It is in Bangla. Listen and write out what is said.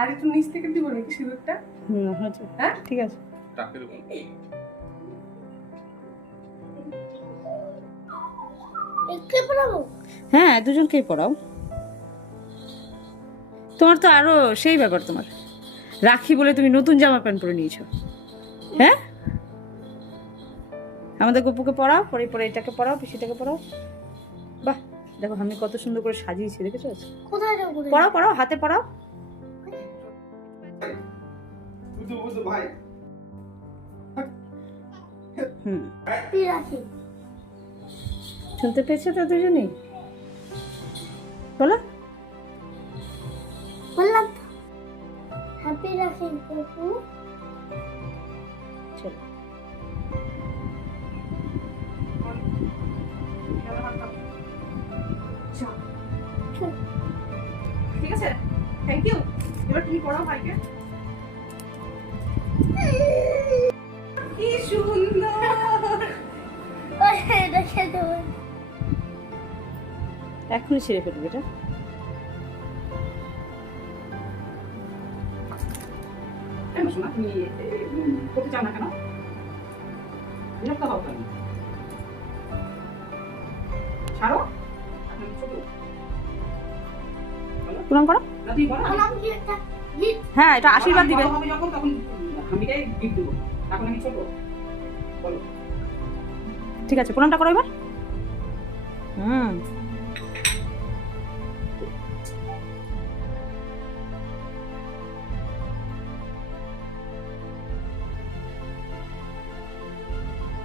আর একটু নিচ থেকে দিব নাকি সিঁদুরটা? হচ্ছে হ্যাঁ ঠিক আছে। টাকের উপর একে পড়াবো? হ্যাঁ দুজনকেই পড়াও। তোমার তো আরো সেই ব্যাপার, তোমার রাখি বলে তুমি নতুন জামা প্যান্ট পরে নিয়েছো। হ্যাঁ আমাদের গপুকে পড়াও, পরে পরে এটাকে পড়াও, পিসিটাকে পড়াও। বাহ দেখো আমি কত সুন্দর করে সাজিয়েছি, দেখেছো? কোথায় যাবো? পড়াও পড়াও, হাতে পড়াও। বুঝু ভাই হুম হ্যাপি রাখি। শুনতে পেয়েছো তো দুজনেই? বলো বললাম হ্যাপি রাখি কুকু। চলো। ঠিক আছে, থ্যাংক ইউ। এবার তুমি পড়াও ভাইকে। কি সুন্দর। ওই দেখে দেবো। এখনই ছেড়ে ফেলবে এটা। কেন শোনা তুমি করতে চাও না কেন? বিরক্ত হও কেন? ছাড়ো। আপনি ছোট। প্রণাম করো। না তুমি বলো। বললাম কি একটা গিফট। হ্যাঁ এটা আশীর্বাদ দিবে। বড় হবে যখন তখন আমি এটাই গিফট দেবো। এখন আমি ছোট। বলো। ঠিক আছে প্রণামটা করো এবার। হুম